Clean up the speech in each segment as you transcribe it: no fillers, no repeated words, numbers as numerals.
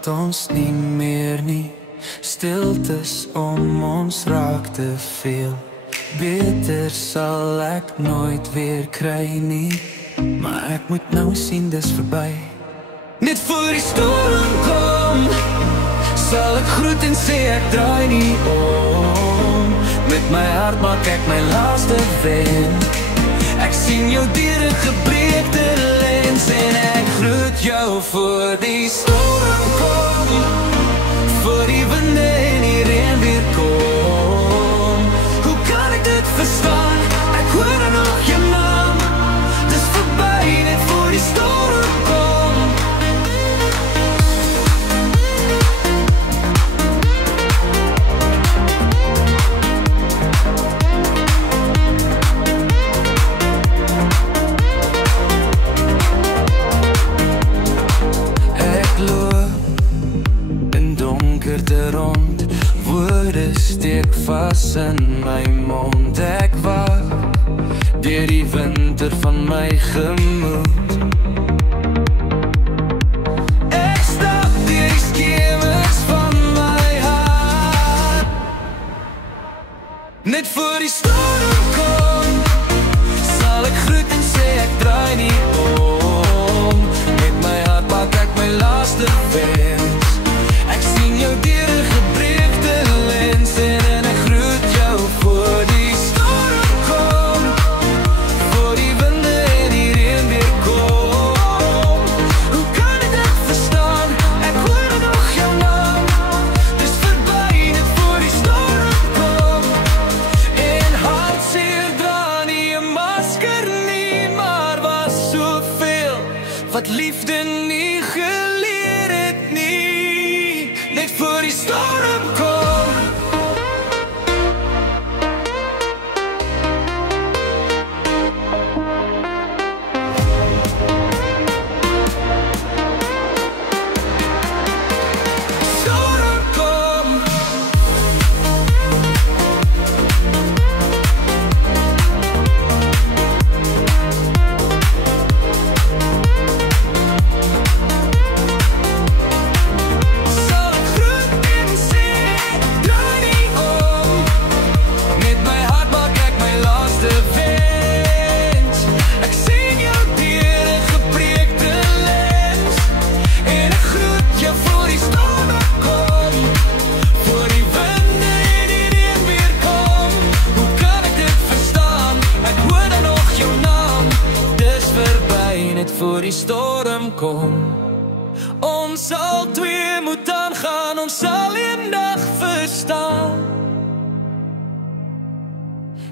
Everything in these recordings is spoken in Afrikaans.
praat ons nie meer nie. Stiltes om ons raak te veel. Beter sal ek nooit weer kry nie. Maar ek moet nou sien dis verby. Net voor die storm kom, sal ek groet en sê ek draai nie om. Met my hart maak ek my laaste wen. Ek sien jou deur 'n gebreekte lens en ek groet jou voor die storm kom, voor die winde en die reën weer kom. Hoe kan ek dit verstaan? Ek hoor nog jou naam. Dis verby net voor die storm kom. Rond, woorde steek vas in my mond. Ek wag deur die winter van my gemoed. Ek stap deur die skemers van my hart. Net voor die storm kom, sal ek groet en sê ek draai nie om. Met my hart maak ek my laaste wen. Ek sien jou deur 'n gebreekte lens en ek groet jou voor die storm kom, voor die winde en die reën weer kom. Hoe kan ek dit verstaan? Ek hoor nog jou naam. Dis verby net voor die storm kom. En hartseer dra nie 'n masker nie, maar was soveel wat liefde nie geleer het nie. Net voor die storm kom. Storm kom. Voor die storm kom, ons sal twee moet aangaan, ons sal eendag verstaan.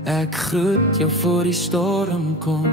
Ek groet jou voor die storm kom.